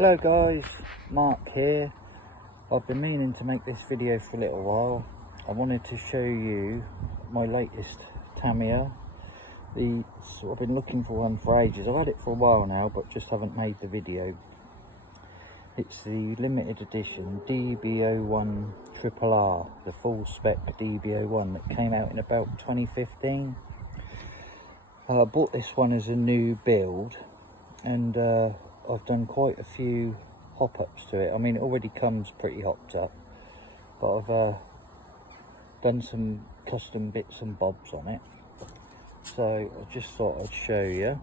Hello guys, Mark here. I've been meaning to make this video for a little while. I wanted to show you my latest Tamiya. I've been looking for one for ages. I've had it for a while now, but just haven't made the video. It's the limited edition Db01 RRR, the full spec Db01 that came out in about 2015. I bought this one as a new build, and I've done quite a few hop-ups to it. I mean, it already comes pretty hopped up, but I've done some custom bits and bobs on it. So I just thought I'd show you.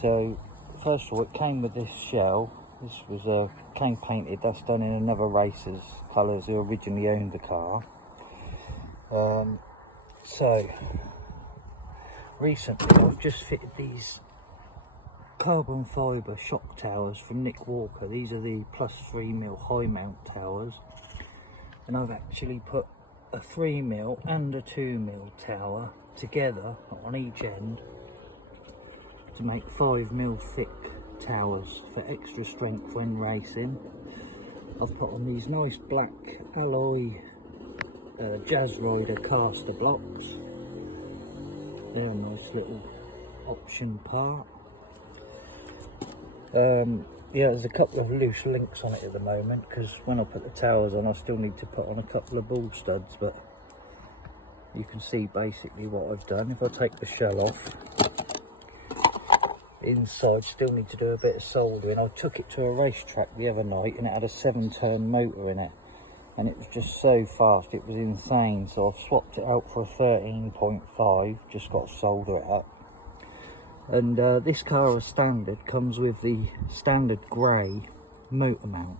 So first of all, it came with this shell. This was came painted. That's done in another racer's colours who originally owned the car. So recently I've just fitted these carbon fibre shock towers from Nick Walker. These are the +3mm high mount towers, and I've actually put a 3mm and a 2mm tower together on each end to make 5mm thick towers for extra strength when racing. I've put on these nice black alloy Jazz Rider caster blocks. They're a nice little option part. Yeah, there's a couple of loose links on it at the moment, because when I put the towers on I still need to put on a couple of ball studs, but you can see basically what I've done. If I take the shell off, inside still need to do a bit of soldering. I took it to a racetrack the other night and it had a 7-turn motor in it, and it was just so fast, it was insane. So I've swapped it out for a 13.5, just got to solder it up. And this car as standard comes with the standard grey motor mount.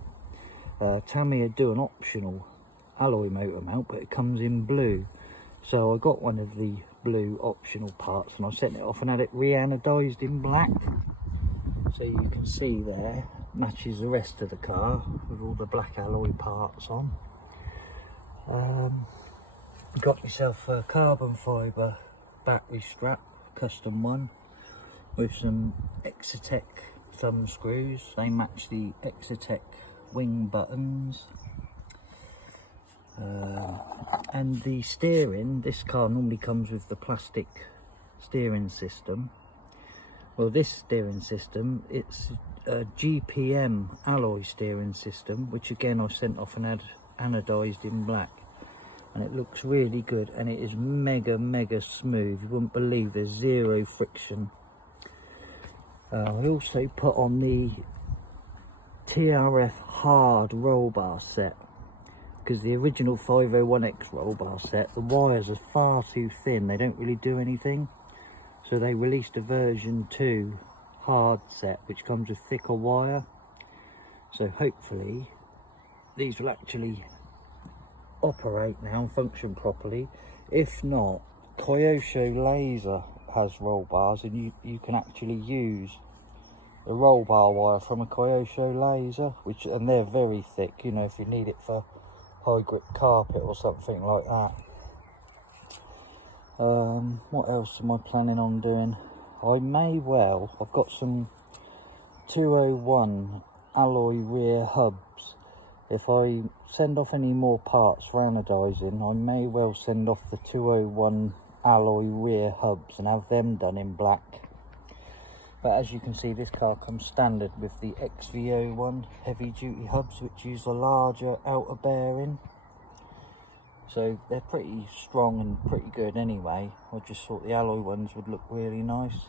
Tamiya do an optional alloy motor mount, but it comes in blue. So I got one of the blue optional parts and I sent it off and had it re-anodised in black. So you can see there, matches the rest of the car with all the black alloy parts on. Got yourself a carbon fibre battery strap, custom one, with some Exotec thumb screws. They match the Exotec wing buttons. And the steering, this car normally comes with the plastic steering system. Well, this steering system, it's a GPM alloy steering system, which again I've sent off and had anodised in black. And it looks really good, and it is mega smooth. You wouldn't believe there's zero friction. I also put on the TRF hard roll bar set, because the original 501X roll bar set, the wires are far too thin, they don't really do anything. So they released a version 2 hard set which comes with thicker wire. So hopefully these will actually operate now and function properly. If not, Kyosho Laser has roll bars, and you can actually use the roll bar wire from a Kyosho Laser, and they're very thick, you know, if you need it for high grip carpet or something like that. What else am I planning on doing? I've got some 201 alloy rear hubs. If I send off any more parts for anodising, I may well send off the 201 alloy rear hubs and have them done in black. But as you can see, this car comes standard with the XV01 heavy duty hubs, which use a larger outer bearing. So they're pretty strong and pretty good anyway. I just thought the alloy ones would look really nice.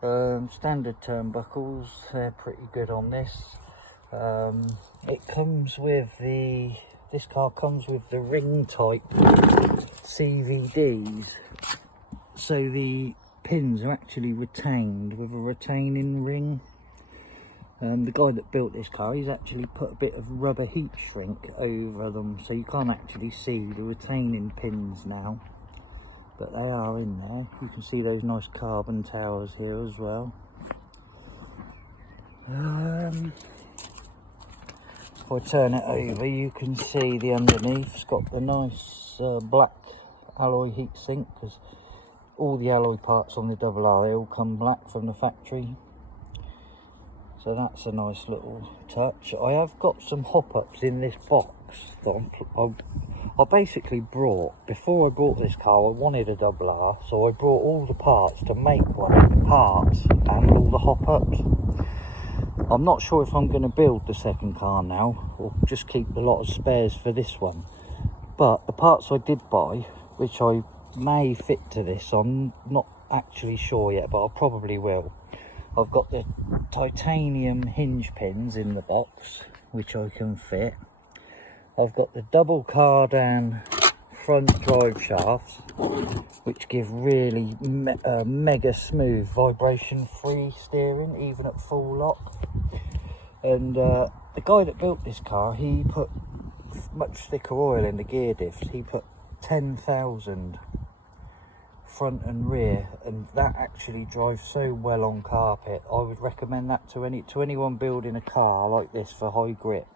Standard turnbuckles, they're pretty good on this. It comes with this car comes with the ring type CVDs. So the pins are actually retained with a retaining ring. The guy that built this car, he's actually put a bit of rubber heat shrink over them, so you can't actually see the retaining pins now, but they are in there. You can see those nice carbon towers here as well. If I turn it over, you can see the underneath. It's got the nice black alloy heatsink, because all the alloy parts on the RRR, they all come black from the factory. So that's a nice little touch. I have got some hop-ups in this box that I basically brought. Before I bought this car, I wanted a double R, so I brought all the parts to make one, parts and all the hop-ups. I'm not sure if I'm going to build the second car now or just keep a lot of spares for this one. But the parts I did buy, which I may fit to this, I'm not actually sure yet, but I probably will. I've got the titanium hinge pins in the box, which I can fit. I've got the double cardan front drive shafts, which give really mega smooth vibration free steering even at full lock. And the guy that built this car, he put much thicker oil in the gear diffs. He put 10,000 front and rear, and that actually drives so well on carpet. I would recommend that to anyone building a car like this for high grip.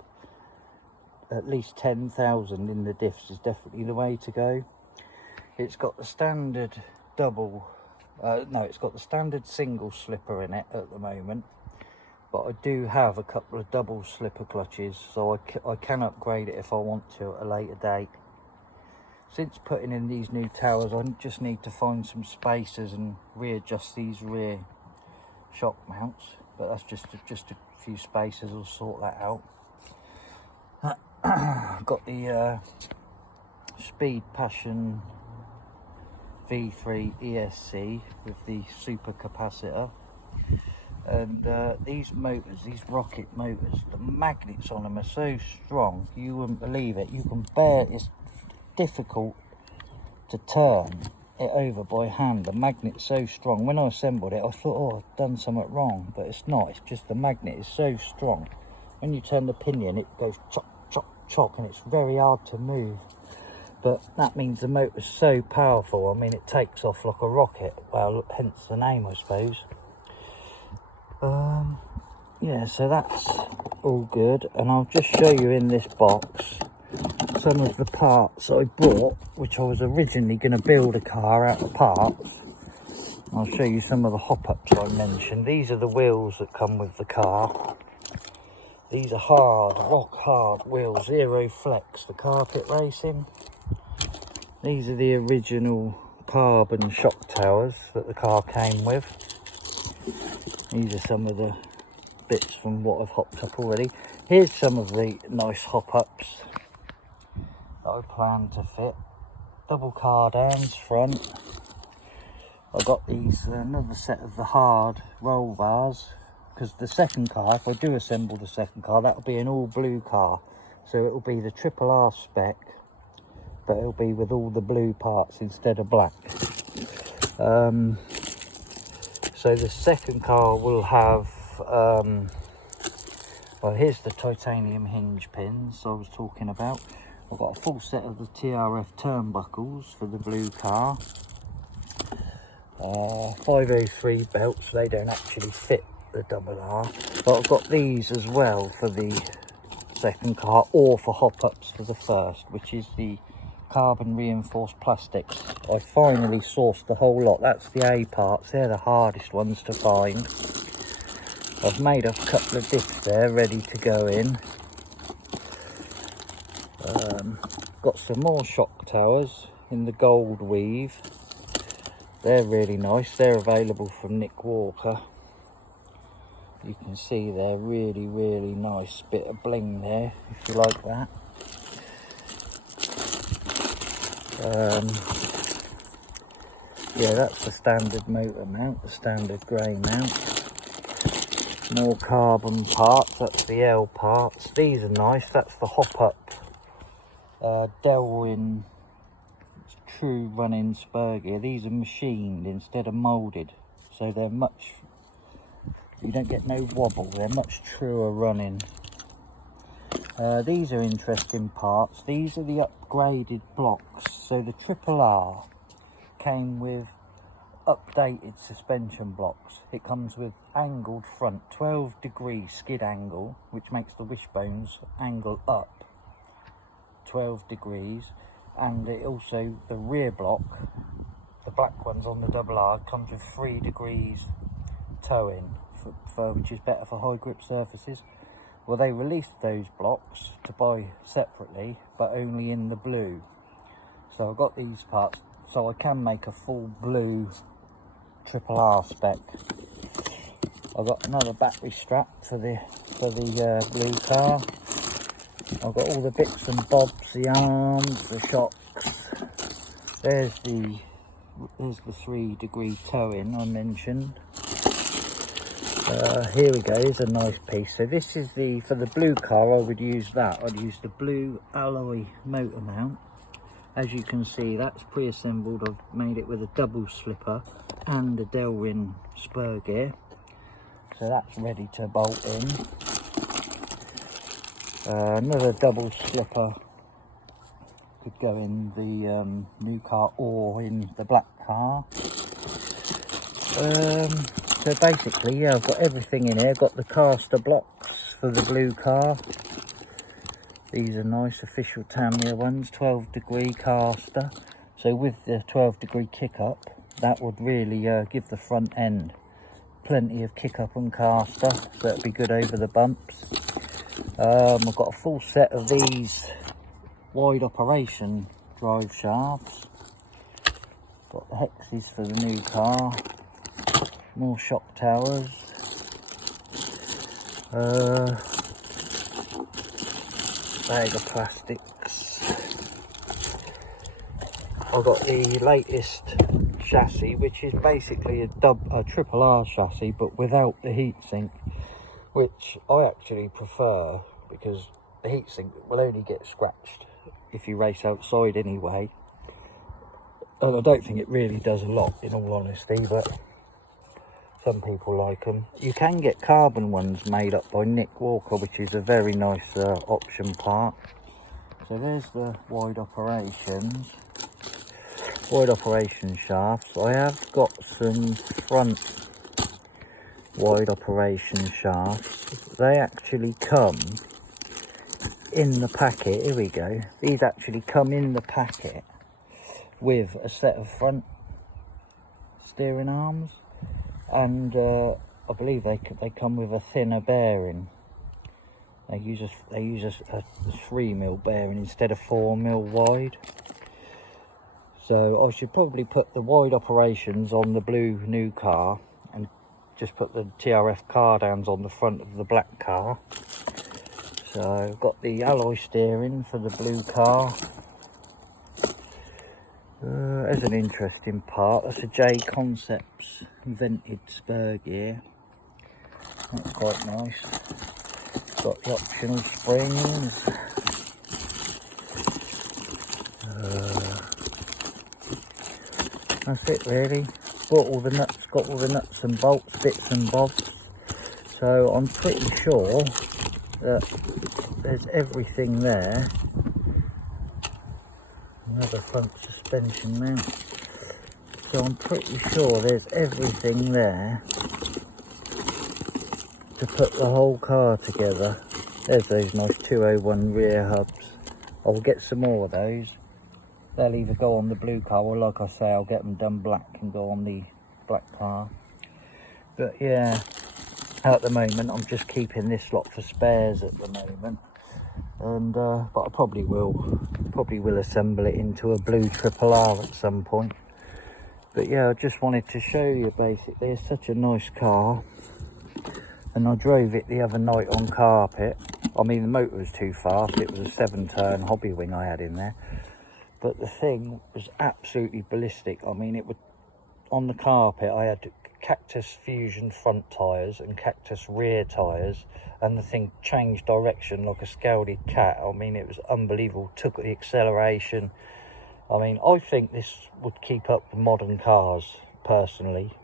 At least 10,000 in the diffs is definitely the way to go. It's got the standard it's got the standard single slipper in it at the moment, but I do have a couple of double slipper clutches, so I can upgrade it if I want to at a later date. Since putting in these new towers, I just need to find some spacers and readjust these rear shock mounts, but that's just a few spacers. Will sort that out. Got the Speed Passion V3 ESC with the super capacitor, and these motors, these rocket motors, the magnets on them are so strong you wouldn't believe it. You can it's difficult to turn it over by hand. The magnet's so strong. When I assembled it, I thought, oh, I've done something wrong, but it's not. It's just the magnet is so strong. When you turn the pinion, it goes chop chop chop, and it's very hard to move. But that means the motor's so powerful. I mean, it takes off like a rocket. Well, hence the name, I suppose. Yeah, so that's all good, and I'll just show you in this box some of the parts I bought, which I was originally going to build a car out of parts. I'll show you some of the hop-ups I mentioned. These are the wheels that come with the car. These are hard, rock hard wheels, Zero Flex for carpet racing. These are the original carbon shock towers that the car came with. These are some of the bits from what I've hopped up already. Here's some of the nice hop-ups that I plan to fit. Double cardans front. I got these, another set of the hard roll bars, because the second car, if I do assemble the second car, that'll be an all blue car. So it'll be the RRR spec, but it'll be with all the blue parts instead of black. So the second car will have, well, here's the titanium hinge pins I was talking about. I've got a full set of the TRF turnbuckles for the blue car. 503 belts, they don't actually fit the double R, but I've got these as well for the second car, or for hop-ups for the first, which is the carbon reinforced plastics. I finally sourced the whole lot. That's the A parts, they're the hardest ones to find. I've made a couple of diffs there ready to go in. Got some more shock towers in the gold weave. They're really nice. They're available from Nick Walker. You can see they're really nice. Bit of bling there if you like that. Yeah, that's the standard motor mount, the standard grey mount. More carbon parts, that's the L parts. These are nice, that's the hop-up Delwyn true running spur gear. These are machined instead of moulded, so they're much, you don't get no wobble, they're much truer running. These are interesting parts. These are the upgraded blocks. So the RRR came with updated suspension blocks. It comes with angled front, 12 degree skid angle, which makes the wishbones angle up 12 degrees. And it also, the rear block, the black ones on the double R, comes with 3 degrees toe in which is better for high grip surfaces. Well, they released those blocks to buy separately, but only in the blue. So I've got these parts, so I can make a full blue RRR spec. I've got another battery strap for the blue car. I've got all the bits and bobs, the arms, the shocks. There's the 3-degree toe-in I mentioned. Here we go, here's a nice piece. So this is for the blue car, I would use that. I'd use the blue alloy motor mount. As you can see, that's pre-assembled. I've made it with a double slipper and a Delrin spur gear. So that's ready to bolt in. Another double slipper could go in the new car or in the black car. So basically, yeah, I've got everything in here. I've got the caster blocks for the blue car. These are nice official Tamiya ones, 12-degree caster. So with the 12-degree kick up, that would really give the front end plenty of kick up and caster, so it'd be good over the bumps. I've got a full set of these wide operation drive shafts. Got the hexes for the new car. More shock towers. Bag of plastics. I've got the latest chassis, which is basically a RRR chassis, but without the heatsink, which I actually prefer, because the heatsink will only get scratched if you race outside anyway. And I don't think it really does a lot, in all honesty, but some people like them. You can get carbon ones made up by Nick Walker, which is a very nice option part. So there's the wide operation shafts. I have got some front wide operation shafts. They actually come in the packet. Here we go. These actually come in the packet with a set of front steering arms, and I believe they come with a thinner bearing. They use a 3mm bearing instead of 4mm wide. So I should probably put the wide operations on the blue new car and just put the TRF car downs on the front of the black car. So I've got the alloy steering for the blue car. As an interesting part, that's a J Concepts vented spur gear. That's quite nice. Got the optional springs. That's it really. Got all the nuts and bolts, bits and bobs. So I'm pretty sure that there's everything there. Another front suspension mount. So I'm pretty sure there's everything there to put the whole car together. There's those nice 201 rear hubs. I'll get some more of those. They'll either go on the blue car, or like I say, I'll get them done black and go on the black car. But yeah, at the moment I'm just keeping this lot for spares at the moment. And but I probably will assemble it into a blue RRR at some point. But yeah, I just wanted to show you basically, it's such a nice car. And I drove it the other night on carpet. I mean, the motor was too fast. It was a 7-turn hobby wing I had in there. But the thing was absolutely ballistic. I mean, it would, on the carpet, I had Cactus Fusion front tyres and Cactus rear tyres. And the thing changed direction like a scalded cat. I mean, it was unbelievable. Took the acceleration. I mean, I think this would keep up with modern cars, personally.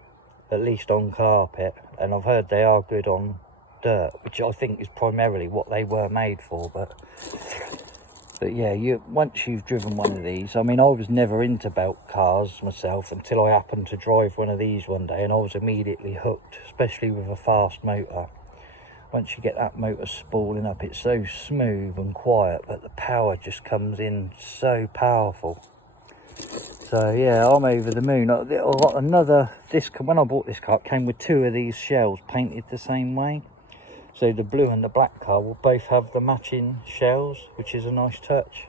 At least on carpet, and I've heard they are good on dirt, which I think is primarily what they were made for. But yeah, once you've driven one of these, I mean, I was never into belt cars myself until I happened to drive one of these one day, and I was immediately hooked, especially with a fast motor. Once you get that motor spooling up, it's so smooth and quiet, but the power just comes in so powerful. So yeah, I'm over the moon. I got another, when I bought this car, it came with 2 of these shells painted the same way. So the blue and the black car will both have the matching shells, which is a nice touch.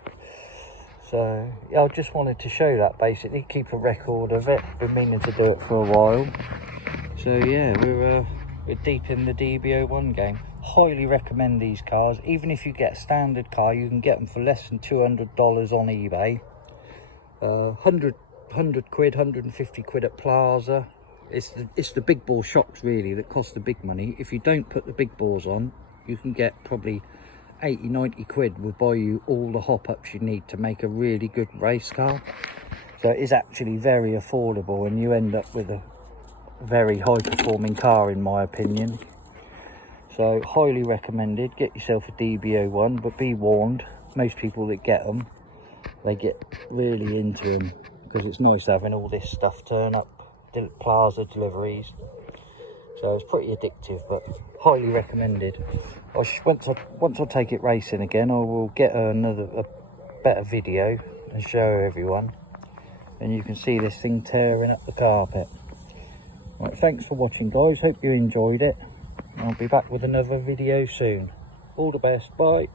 So yeah, I just wanted to show that, basically, keep a record of it. Been meaning to do it for a while. So yeah, we're deep in the DB01 game. Highly recommend these cars. Even if you get a standard car, you can get them for less than $200 on eBay. 100 quid, 150 quid at Plaza. It's the big bore shocks really that cost the big money. If you don't put the big bores on, you can get probably 80-90 quid will buy you all the hop-ups you need to make a really good race car. So it is actually very affordable, and you end up with a very high performing car, in my opinion. So highly recommended. Get yourself a DB01, but be warned, most people that get them, they get really into them, because it's nice having all this stuff turn up, Plaza deliveries. So it's pretty addictive, but highly recommended. Once I take it racing again, I will get a better video and show everyone, and you can see this thing tearing up the carpet. Right, thanks for watching, guys. Hope you enjoyed it. I'll be back with another video soon. All the best. Bye.